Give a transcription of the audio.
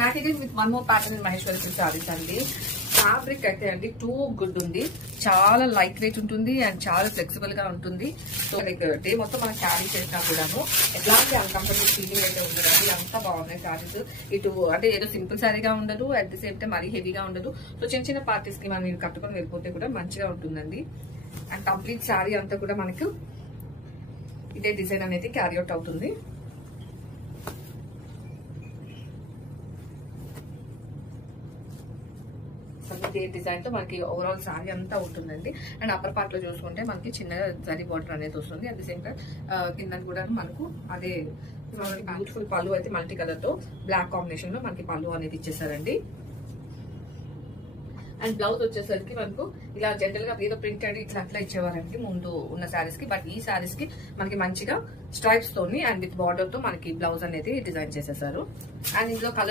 Back again with one more pattern in Maheshwari silk saris అండి. Fabric అయితే అండి టూ గుడ్ ఉంది, చాలా లైట్ వెయిట్ ఉంటుంది అండ్ చాలా ఫ్లెక్సిబుల్ గా ఉంటుంది. సో లైక్ డే మొత్తం మనం క్యారీ చేసినా కూడాను ఎట్లాంటి అన్కంఫర్టబుల్ ఫీలింగ్ అయితే ఉండదండి. అంతా బాగున్నాయి శారీస్. ఇటు అంటే ఏదో సింపుల్ శారీగా ఉండదు, అట్ ది సేమ్ టైం మరీ హెవీగా ఉండదు. సో చిన్న చిన్న పార్టీస్ కి మనం ఇది కట్టుకొని వెళ్ళిపోతే కూడా మంచిగా ఉంటుందండి. అండ్ కంప్లీట్ శారీ అంతా కూడా మనకు ఇదే డిజైన్ అనేది క్యారీ అవుట్ అవుతుంది. ఇదే డిజైన్ తో మనకి ఓవరాల్ శారీ అంతా ఉంటుందండి. అండ్ అప్పర్ పార్ట్ లో చూసుకుంటే మనకి చిన్న జరీ బార్డర్ అనేది వస్తుంది. అట్ ది సేమ్ టైం కింద కూడా మనకు అదే బ్యూటిఫుల్ పళ్ళు అయితే మల్టీ కలర్ తో బ్లాక్ కాంబినేషన్ లో మనకి పళ్ళు అనేది ఇచ్చేసారండి. అండ్ బ్లౌజ్ వచ్చేసరికి మనకు ఇలా జనరల్ గా ఏదో ప్రింట్ అండ్ ఇట్లా అట్లా ఇచ్చేవారండి ముందు ఉన్న శారీస్ కి. బట్ ఈ శారీస్ కి మనకి మంచిగా స్ట్రైప్స్ తోని అండ్ విత్ బార్డర్ తో మనకి బ్లౌజ్ అనేది డిజైన్ చేసేసారు. అండ్ ఇందులో కలర్